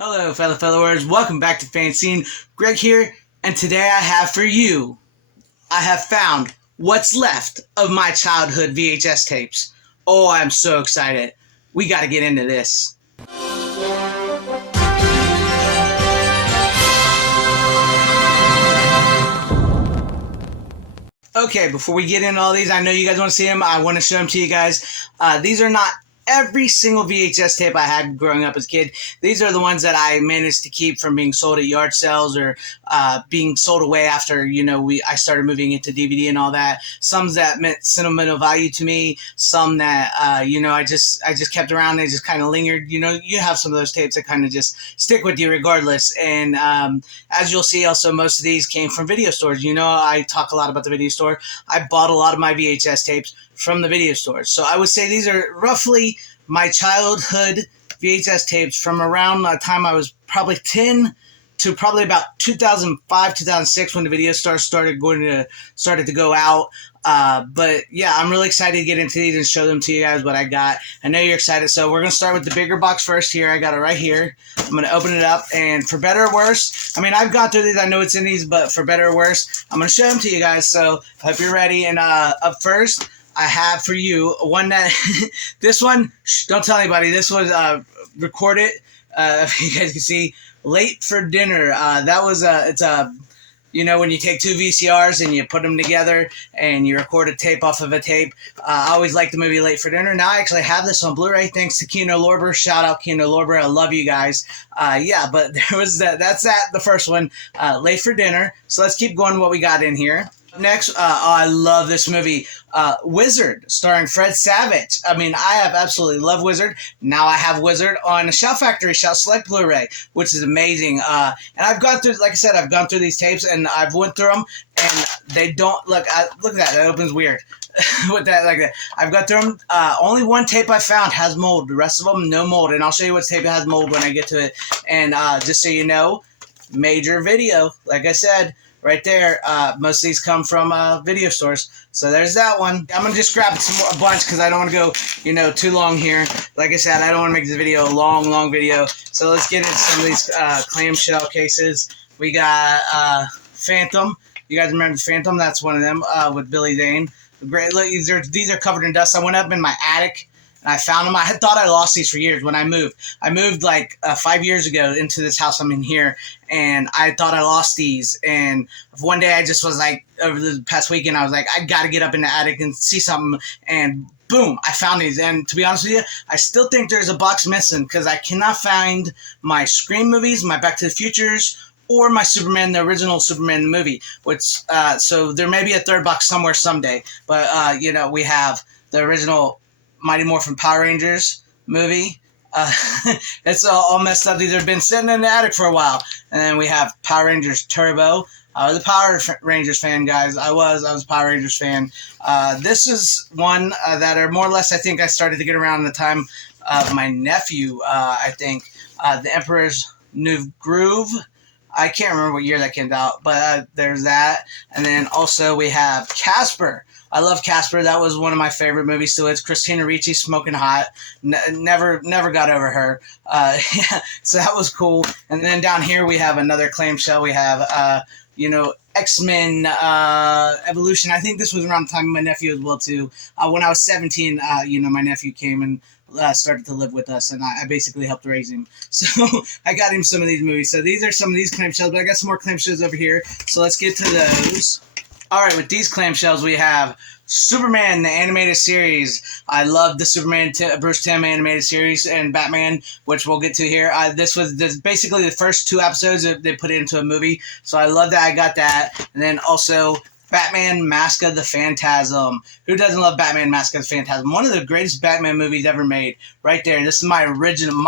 Hello, fellow followers. Welcome back to FanZcene. Greg here, and today I have for you, I have found what's left of my childhood VHS tapes. Oh, I'm so excited. We got to get into this. Okay, before we get into all these, I know you guys want to see them. I want to show them to you guys. These are not every single VHS tape I had growing up as a kid. These are the ones that I managed to keep from being sold at yard sales or being sold away after, I started moving into DVD and all that. Some that meant sentimental value to me. Some that, I just kept around. They just kind of lingered. You have some of those tapes that kind of just stick with you regardless. And as you'll see, also, most of these came from video stores. I talk a lot about the video store. I bought a lot of my VHS tapes from the video stores. So I would say these are roughly my childhood VHS tapes from around the time I was probably 10 to probably about 2005, 2006 when the video stores started to go out. But yeah, I'm really excited to get into these and show them to you guys what I got. I know you're excited, so we're going to start with the bigger box first here. I got it right here. I'm going to open it up, and for better or worse, I've gone through these. I know it's in these, but for better or worse, I'm going to show them to you guys, so I hope you're ready. And up first, I have for you one that, this one, don't tell anybody, this was recorded, you guys can see, late for dinner. That was, it's a, when you take two VCRs and you put them together and you record a tape off of a tape. I always liked the movie Late for Dinner. Now I actually have this on Blu-ray thanks to Kino Lorber. Shout out Kino Lorber. I love you guys. Yeah, but there was that's the first one, Late for Dinner. So let's keep going what we got in here. Next, I love this movie, Wizard, starring Fred Savage. I have absolutely loved Wizard. Now I have Wizard on Shout Factory, Shout Select Blu-ray, which is amazing. And I've gone through, like I said, I've gone through these tapes, and I've went through them, and they don't, look at that, that opens weird. With that, like that. I've got through them. Only one tape I found has mold. The rest of them, no mold. And I'll show you what tape has mold when I get to it. And just so you know, major video, like I said, right there, most of these come from video stores. So there's that one. I'm going to just grab a bunch because I don't want to go, too long here. Like I said, I don't want to make this video a long video. So let's get into some of these clamshell cases. We got FANDOM. You guys remember FANDOM? That's one of them with Billy Zane. Great. Look, these are covered in dust. I went up in my attic and I found them. I had thought I lost these for years when I moved. I moved like 5 years ago into this house I'm in here, and I thought I lost these. And one day I just was like, over the past weekend, I was like, I got to get up in the attic and see something. And boom, I found these. And to be honest with you, I still think there's a box missing because I cannot find my Scream movies, my Back to the Futures, or my Superman, the original Superman movie. Which so there may be a third box somewhere someday. But, we have the original Mighty Morphin Power Rangers movie. It's all messed up. These have been sitting in the attic for a while. And then we have Power Rangers Turbo. I was a Power Rangers fan, guys. I was a Power Rangers fan. This is one that are more or less, I think I started to get around in the time of my nephew, I think. The Emperor's New Groove. I can't remember what year that came out, but there's that. And then also we have Casper. I love Casper. That was one of my favorite movies. So it's Christina Ricci, smoking hot. Never got over her. Yeah, so that was cool. And then down here we have another clamshell. We have, X-Men Evolution. I think this was around the time of my nephew as well too. When I was 17, my nephew came and started to live with us, and I basically helped raise him. So I got him some of these movies. So these are some of these clamshells, but I got some more clamshells over here. So let's get to those. All right, with these clamshells, we have Superman, the animated series. I love the Superman Bruce Timm animated series, and Batman, which we'll get to here. This was basically the first two episodes that they put into a movie, so I love that I got that. And then also Batman Mask of the Phantasm. Who doesn't love Batman Mask of the Phantasm? One of the greatest Batman movies ever made. Right there. This is my original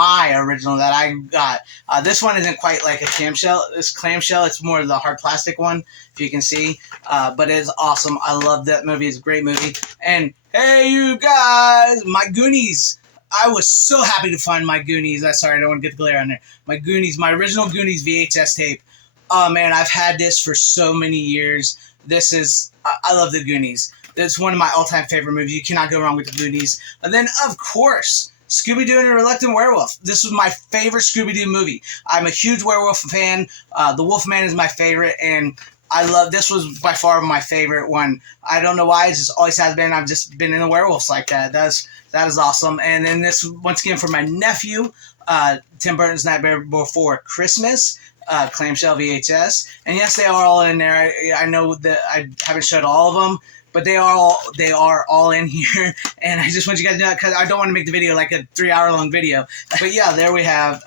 that I got. This one isn't quite like a clamshell. This clamshell, it's more of the hard plastic one, if you can see. But it is awesome. I love that movie. It's a great movie. And hey, you guys, my Goonies. I was so happy to find my Goonies. Sorry, I don't want to get the glare on there. My Goonies, my original Goonies VHS tape. Oh, man, I've had this for so many years. I love the Goonies. It's one of my all-time favorite movies. You cannot go wrong with the Goonies. And then, of course, Scooby-Doo and the Reluctant Werewolf. This was my favorite Scooby-Doo movie. I'm a huge werewolf fan. The Wolfman is my favorite, and I love, this was by far my favorite one. I don't know why, it just always has been. I've just been into werewolves like that. That is awesome. And then this, once again, for my nephew, Tim Burton's Nightmare Before Christmas, clamshell VHS. And yes, they are all in there. I know that I haven't showed all of them, but they are all in here. And I just want you guys to know, because I don't want to make the video like a 3-hour-long video. But yeah, there we have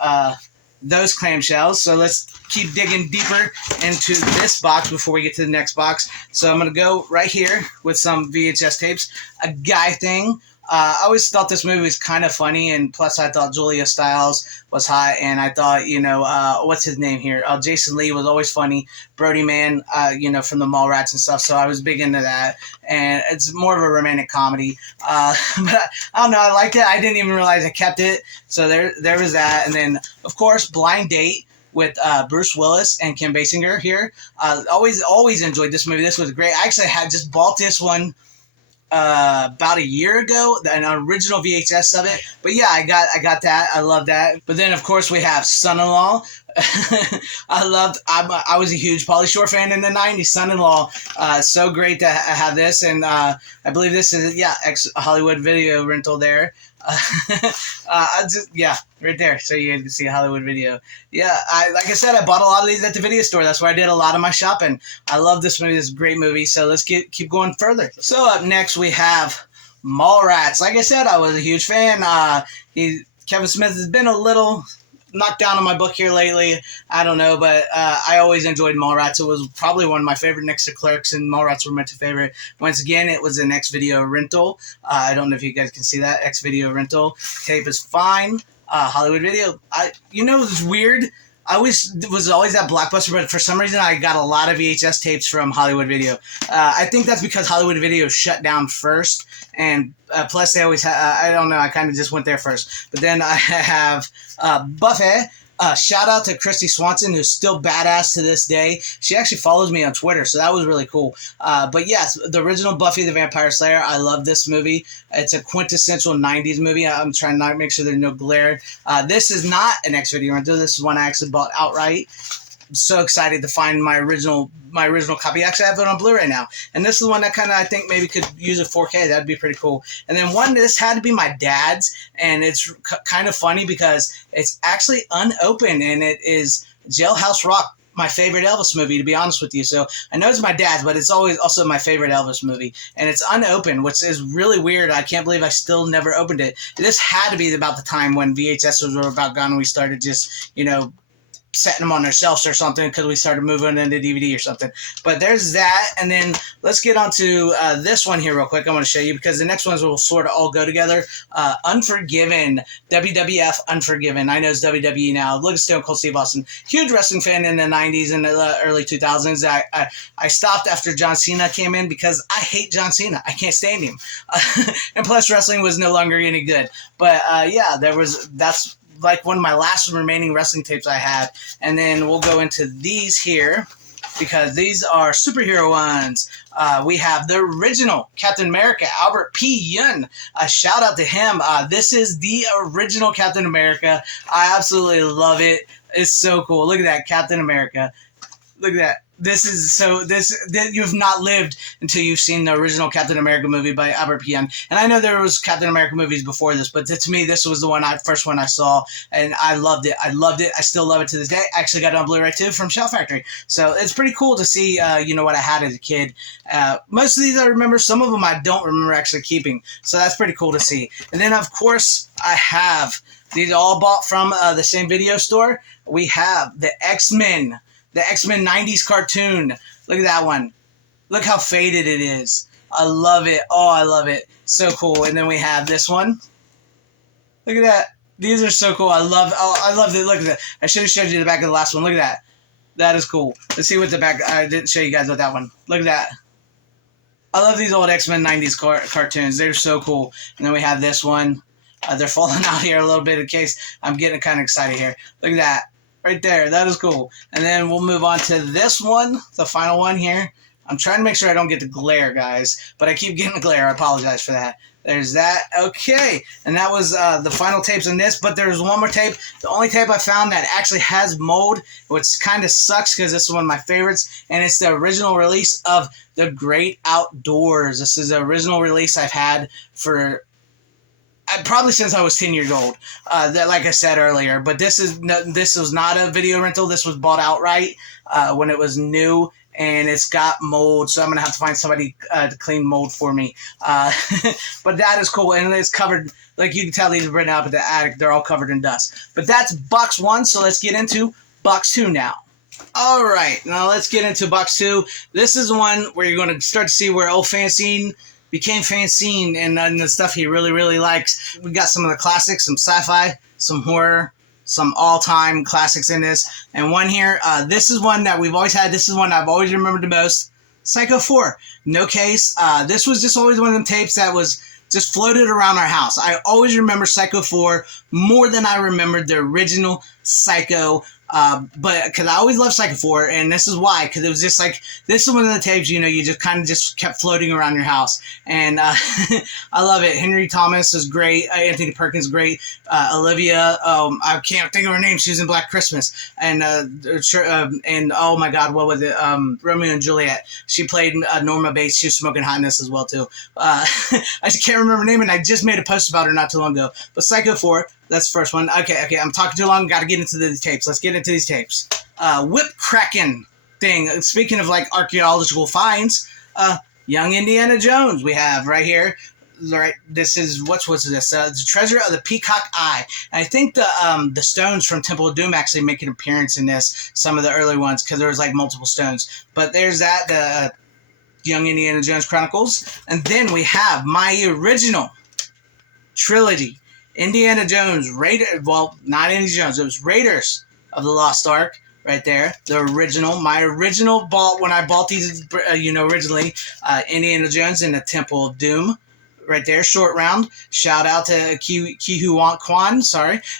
those clamshells. So let's keep digging deeper into this box before we get to the next box. So I'm going to go right here with some VHS tapes. A Guy Thing. I always thought this movie was kind of funny, and plus I thought Julia Stiles was hot, and I thought, you know, what's his name here? Jason Lee was always funny. Brody Man, you know, from the Mallrats and stuff, so I was big into that. And it's more of a romantic comedy. But I don't know, I liked it. I didn't even realize I kept it. So there was that. And then, of course, Blind Date with Bruce Willis and Kim Basinger here. Always enjoyed this movie. This was great. I actually had just bought this one about a year ago, an original VHS of it. But yeah, I got that. I love that. But then of course we have Son-in-Law. I was a huge Pauly Shore fan in the 90s. Son-in-Law, so great to have this, and I believe this is ex Hollywood Video rental there. Right there, so you guys can see a Hollywood Video. Yeah, like I said, I bought a lot of these at the video store. That's where I did a lot of my shopping. I love this movie. This is a great movie. So let's keep going further. So up next we have Mallrats. Like I said, I was a huge fan. Kevin Smith has been a little knocked down on my book here lately. I don't know, but I always enjoyed Mallrats. It was probably one of my favorite next to Clerks, and Mallrats were my two favorite. Once again, it was an X Video rental. I don't know if you guys can see that. X Video rental. Tape is fine. Hollywood Video. You know, it's weird. I was always at Blockbuster, but for some reason I got a lot of VHS tapes from Hollywood Video. I think that's because Hollywood Video shut down first, and plus they always have, I don't know, I kind of just went there first. But then I have Buffet. Shout out to Christy Swanson, who's still badass to this day. She actually follows me on Twitter, so that was really cool. But yes, the original Buffy the Vampire Slayer, I love this movie. It's a quintessential 90s movie. I'm trying not to make sure there's no glare. This is not an X Video rental. This is one I actually bought outright. I'm so excited to find my original copy. Actually, I have it on Blu-ray now. And this is one that kind of, I think, maybe could use a 4K. That'd be pretty cool. And then one, this had to be my dad's, and it's kind of funny because it's actually unopened, and it is Jailhouse Rock, my favorite Elvis movie, to be honest with you. So I know it's my dad's, but it's always also my favorite Elvis movie. And it's unopened, which is really weird. I can't believe I still never opened it. This had to be about the time when VHS were about gone, and we started just, you know, setting them on their shelves or something, because we started moving into DVD or something. But there's that. And then let's get on to this one here real quick. I want to show you, because the next ones will sort of all go together. Unforgiven. WWF Unforgiven. I know it's WWE now. Look at Stone Cold Steve Austin. Huge wrestling fan in the 90s and the early 2000s. I stopped after John Cena came in because I hate John Cena. I can't stand him. And plus wrestling was no longer any good. But yeah, that's like one of my last remaining wrestling tapes I had. And then we'll go into these here, because these are superhero ones. We have the original Captain America, Albert P. Yun. A shout out to him. This is the original Captain America. I absolutely love it. It's so cool. Look at that, Captain America. Look at that. You've not lived until you've seen the original Captain America movie by Albert P. Yun. And I know there was Captain America movies before this, but to me, this was the first one I saw, and I loved it. I loved it. I still love it to this day. I actually got it on Blu-ray too from Shout Factory. So it's pretty cool to see, you know, what I had as a kid. Most of these I remember. Some of them I don't remember actually keeping. So that's pretty cool to see. And then, of course, I have these all bought from the same video store. We have the X-Men. The X-Men 90s cartoon. Look at that one. Look how faded it is. I love it. Oh, I love it. So cool. And then we have this one. Look at that. These are so cool. I love it. Look at that. I should have showed you the back of the last one. Look at that. That is cool. Let's see what the back... I didn't show you guys with that one. Look at that. I love these old X-Men 90s cartoons. They're so cool. And then we have this one. They're falling out here a little bit in case I'm getting kind of excited here. Look at that. Right there. That is cool. And then we'll move on to this one, the final one here. I'm trying to make sure I don't get the glare, guys, but I keep getting the glare. I apologize for that. There's that. Okay, and that was the final tapes on this, but there's one more tape. The only tape I found that actually has mold, which kind of sucks because this is one of my favorites, and it's the original release of The Great Outdoors. This is the original release I've had for probably since I was 10 years old. That, like I said earlier, but this was not a video rental. This was bought outright when it was new. And it's got mold, so I'm going to have to find somebody to clean mold for me. But that is cool, and it's covered, like you can tell these are written up at the attic. They're all covered in dust. But that's box 1, so let's get into box 2 now. All right, now let's get into box 2. This is one where you're going to start to see where old FanZcene became FanZcene and the stuff he really, really likes. We got some of the classics, some sci-fi, some horror, some all-time classics in this. And one here, this is one that we've always had. This is one I've always remembered the most. Psycho 4. No case. This was just always one of them tapes that was just floated around our house. I always remember Psycho 4 more than I remembered the original Psycho. But because I always loved Psycho 4, and this is why, because it was just like, this is one of the tapes, you know, you just kind of just kept floating around your house, and I love it. Henry Thomas is great, Anthony Perkins is great, Olivia, I can't think of her name, she was in Black Christmas, and oh my god, what was it, Romeo and Juliet, she played Norma Bates, she was smoking hot in this as well too. I just can't remember her name, and I just made a post about her not too long ago, but Psycho 4, that's the first one. Okay, I'm talking too long. Got to get into the tapes. Let's get into these tapes. Whip cracking thing. Speaking of like archaeological finds, young Indiana Jones we have right here. Right, this is what's this? The Treasure of the Peacock Eye. And I think the stones from Temple of Doom actually make an appearance in this. Some of the early ones because there was like multiple stones. But there's that the Young Indiana Jones Chronicles, and then we have my original trilogy. Indiana Jones, well, not Indiana Jones, it was Raiders of the Lost Ark, right there, the original, my original when I bought these, originally, Indiana Jones and the Temple of Doom, right there, short round, shout out to Ke Huy Quan,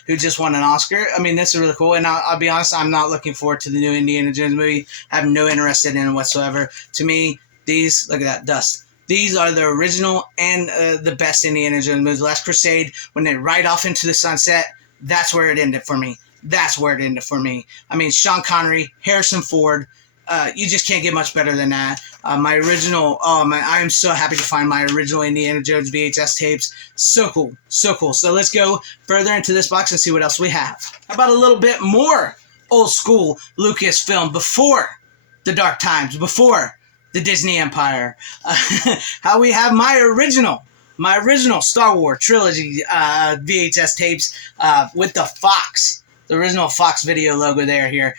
who just won an Oscar. I mean, this is really cool, and I'll be honest, I'm not looking forward to the new Indiana Jones movie, I have no interest in it whatsoever. To me, these, look at that, dust. These are the original and the best Indiana Jones movies. Last Crusade, when they ride off into the sunset, that's where it ended for me. I mean, Sean Connery, Harrison Ford, you just can't get much better than that. My original, I'm so happy to find my original Indiana Jones VHS tapes. So cool, so cool. So let's go further into this box and see what else we have. How about a little bit more old school Lucasfilm before the dark times, before the Disney Empire. How we have my original Star Wars trilogy VHS tapes with the Fox, the original Fox Video logo there. Here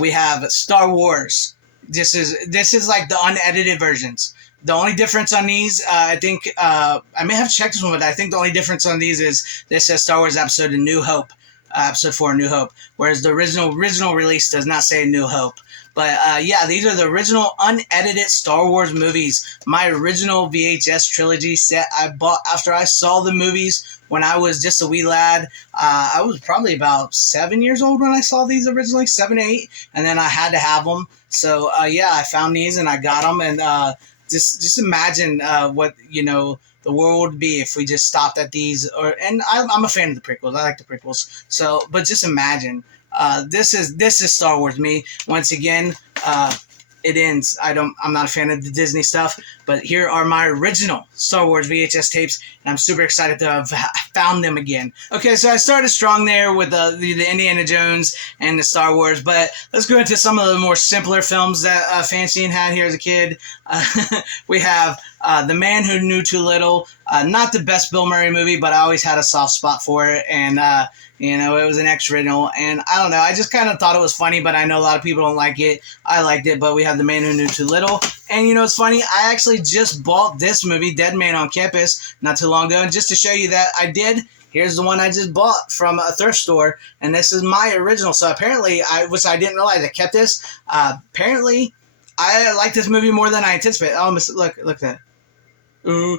we have Star Wars. This is like the unedited versions. The only difference on these, I think, I may have checked this one, but I think the only difference on these is this says Star Wars Episode A New Hope, Episode 4 A New Hope, whereas the original release does not say A New Hope. But yeah, these are the original unedited Star Wars movies. My original VHS trilogy set I bought after I saw the movies when I was just a wee lad. I was probably about 7 years old when I saw these originally, 7, 8, and then I had to have them. So yeah, I found these and I got them, and just imagine what the world would be if we just stopped at these. And I'm a fan of the prequels. I like the prequels. So, but just imagine. This is Star Wars me. Once again, it ends. I'm not a fan of the Disney stuff, but here are my original Star Wars VHS tapes, and I'm super excited to have found them again. Okay, so I started strong there with the Indiana Jones and the Star Wars, but let's go into some of the more simpler films that FanZcene had here as a kid. We have The Man Who Knew Too Little. Not the best Bill Murray movie, but I always had a soft spot for it, and it was an ex-original, and I don't know, I just kind of thought it was funny, but I know a lot of people don't like it. I liked it, but we have The Man Who Knew Too Little, and it's funny, I actually just bought this movie, Dead Man on Campus, not too long ago, and just to show you that I did, here's the one I just bought from a thrift store, and this is my original, so apparently, which I didn't realize, I kept this, apparently, I like this movie more than I anticipated. Oh, look at that. Ooh.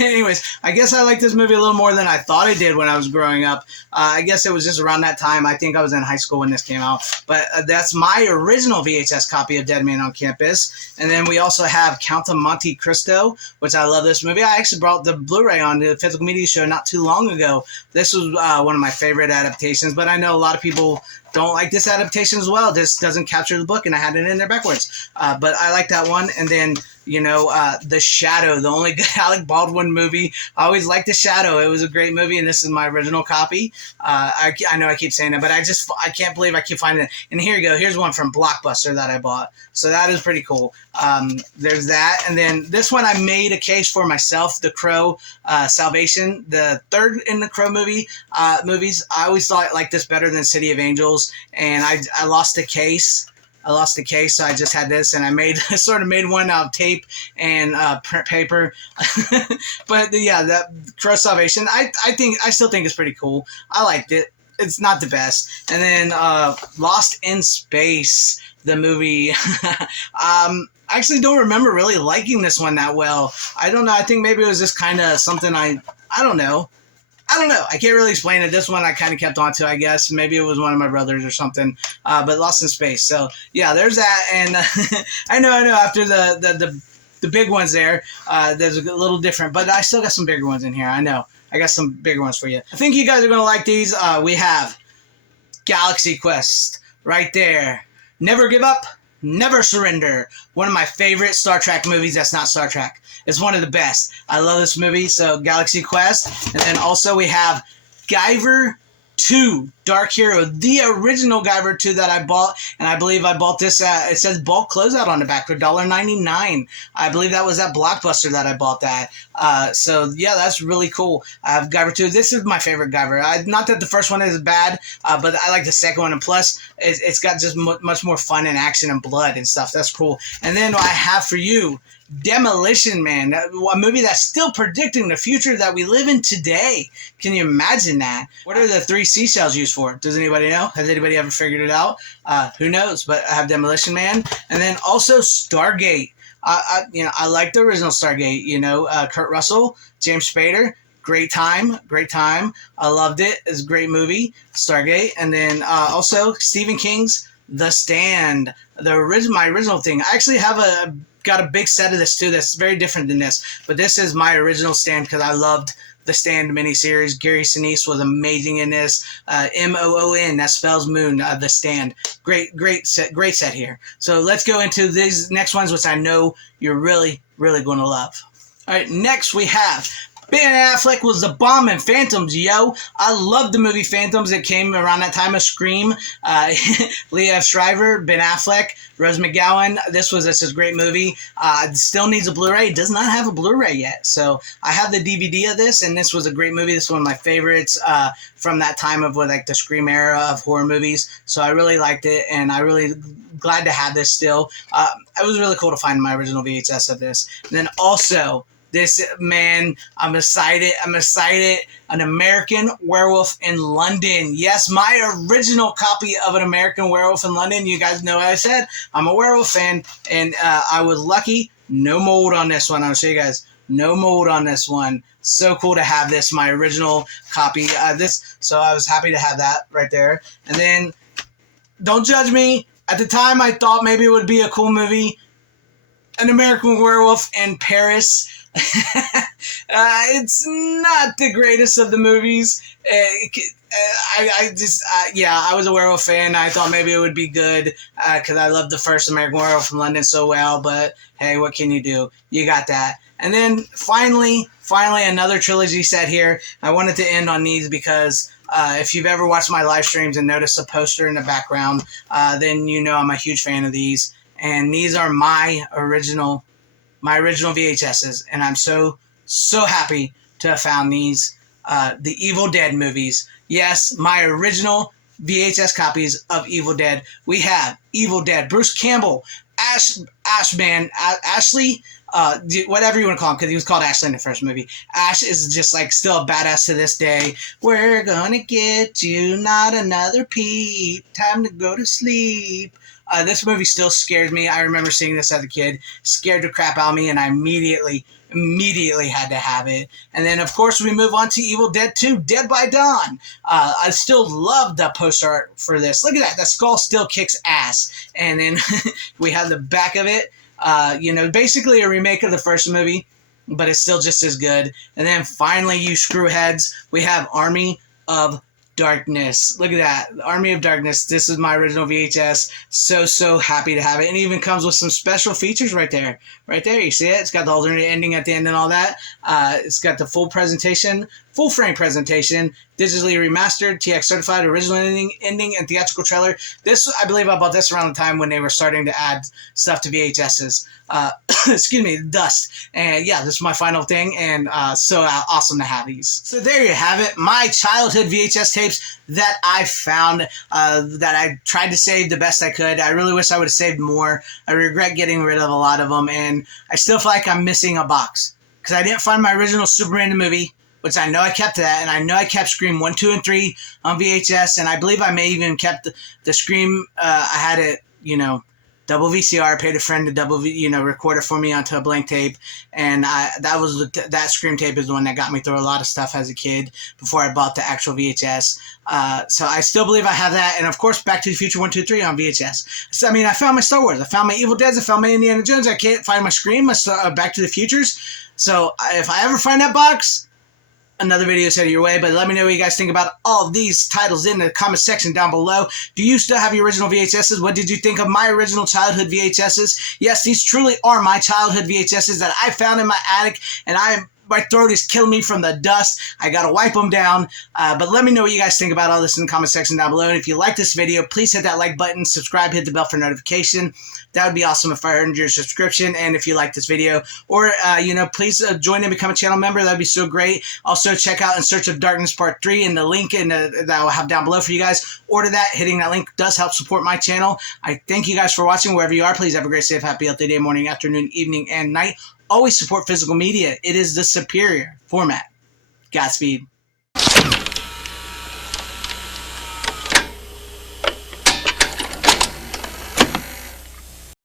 Anyways, I guess I like this movie a little more than I thought I did when I was growing up. I guess it was just around that time. I think I was in high school when this came out. But that's my original VHS copy of Dead Man on Campus. And then we also have Count of Monte Cristo, which I love this movie. I actually brought the Blu-ray on the Physical Media Show not too long ago. This was one of my favorite adaptations, but I know a lot of people don't like this adaptation as well. This doesn't capture the book, and I had it in there backwards. But I like that one. And then, The Shadow, the only good Alec Baldwin movie. I always liked The Shadow. It was a great movie, and this is my original copy. I know I keep saying that, but I can't believe I keep finding it. And here you go. Here's one from Blockbuster that I bought. So that is pretty cool. There's that. And then this one I made a case for myself, The Crow, Salvation, the third in the Crow movies. I always thought I liked this better than City of Angels, and I lost the case. So I just had this, and I sort of made one out of tape and print paper. But yeah, that Crow Salvation, I still think it's pretty cool. I liked it. It's not the best. And then Lost in Space, the movie. I actually don't remember really liking this one that well. I don't know. I think maybe it was just kind of something I don't know. I can't really explain it. This one I kind of kept on to, I guess. Maybe it was one of my brothers or something. But Lost in Space. So, yeah, there's that. And I know. After the big ones there's a little different. But I still got some bigger ones in here. I know. I got some bigger ones for you. I think you guys are going to like these. We have Galaxy Quest right there. Never Give Up, Never Surrender. One of my favorite Star Trek movies that's not Star Trek. It's one of the best. I love this movie. So Galaxy Quest. And then also we have Guyver 2, Dark Hero, the original Guyver 2 that I bought, and I believe I bought this at, it says bulk closeout on the back for $1.99. I believe that was at Blockbuster that I bought that. So yeah, that's really cool. I have Guyver 2. This is my favorite Guyver. Not that the first one is bad, but I like the second one, and plus it's got just much more fun and action and blood and stuff. That's cool. And then I have for you Demolition Man, a movie that's still predicting the future that we live in today. Can you imagine that? What are the 3 seashells used for? Does anybody know? Has anybody ever figured it out? Who knows? But I have Demolition Man, and then also Stargate. I like the original Stargate. Kurt Russell, James Spader. Great time. I loved it. It's a great movie, Stargate. And then also Stephen King's The Stand, my original thing. I actually got a big set of this too that's very different than this, but this is my original Stand because I loved the Stand miniseries. Gary Sinise was amazing in this. Moon, that spells moon. The Stand, great set here. So let's go into these next ones, which I know you're really going to love. All right, next we have Ben Affleck was the bomb in Phantoms, yo. I love the movie Phantoms. It came around that time of Scream. Liev Schreiber, Ben Affleck, Rose McGowan. This was a great movie. Still needs a Blu-ray. It does not have a Blu-ray yet. So I have the DVD of this, and this was a great movie. This is one of my favorites from that time of the Scream era of horror movies. So I really liked it, and I really glad to have this still. It was really cool to find my original VHS of this. And then also, this, man, I'm excited. An American Werewolf in London. Yes, my original copy of An American Werewolf in London. You guys know what I said. I'm a werewolf fan, and I was lucky. No mold on this one. I'll show you guys. No mold on this one. So cool to have this, my original copy. So I was happy to have that right there. And then, don't judge me. At the time, I thought maybe it would be a cool movie. An American Werewolf in Paris. It's not the greatest of the movies. I was a werewolf fan. I thought maybe it would be good because I loved the first American Werewolf from London so well. But hey, what can you do? You got that. And then finally, another trilogy set here. I wanted to end on these because if you've ever watched my live streams and noticed a poster in the background, then you know I'm a huge fan of these. And these are my original VHSs, and I'm so happy to have found these, the Evil Dead movies. Yes, my original VHS copies of Evil Dead. We have Evil Dead, Bruce Campbell, Ashman, Ashley, whatever you want to call him, because he was called Ashley in the first movie. Ash is just still a badass to this day. We're gonna get you, not another peep. Time to go to sleep. This movie still scares me. I remember seeing this as a kid, scared the crap out of me, and I immediately Immediately had to have it. And then, of course, we move on to Evil Dead 2, Dead by Dawn. I still love the poster art for this. Look at that. The skull still kicks ass. And then we have the back of it. Basically a remake of the first movie, but it's still just as good. And then finally, you screwheads, we have Army of Darkness. Look at that. Army of Darkness. This is my original VHS. So happy to have it. And it even comes with some special features right there. Right there. You see it? It's got the alternate ending at the end and all that. It's got the full frame presentation, digitally remastered, TX certified, original ending, and theatrical trailer. This, I believe I bought this around the time when they were starting to add stuff to VHSs. Excuse me, dust. And yeah, this is my final thing, and so awesome to have these. So there you have it, my childhood VHS tapes that I found, that I tried to save the best I could. I really wish I would have saved more. I regret getting rid of a lot of them, and I still feel like I'm missing a box because I didn't find my original Superman the movie, which I know I kept that, and I know I kept Scream 1, 2, and 3 on VHS, and I believe I may even kept the Scream. I had it, double VCR. Paid a friend to record it for me onto a blank tape, and that Scream tape is the one that got me through a lot of stuff as a kid before I bought the actual VHS. So I still believe I have that, and of course, Back to the Future 1, 2, 3 on VHS. So, I found my Star Wars, I found my Evil Deads, I found my Indiana Jones. I can't find my Scream, my Back to the Futures. So if I ever find that box, another video is headed your way. But let me know what you guys think about all of these titles in the comment section down below. Do you still have your original VHSs? What did you think of my original childhood VHSs? Yes, these truly are my childhood VHSs that I found in my attic, and my throat is killing me from the dust. I gotta wipe them down. But let me know what you guys think about all this in the comment section down below. And if you like this video, please hit that like button, subscribe, hit the bell for notification. That would be awesome if I earned your subscription. And if you like this video, or please join and become a channel member. That'd be so great. Also, check out In Search of Darkness Part 3 in the link that I'll have down below for you guys. Order that. Hitting that link does help support my channel. I thank you guys for watching wherever you are. Please have a great, safe, happy, healthy day, morning, afternoon, evening, and night. Always support physical media. It is the superior format. Godspeed.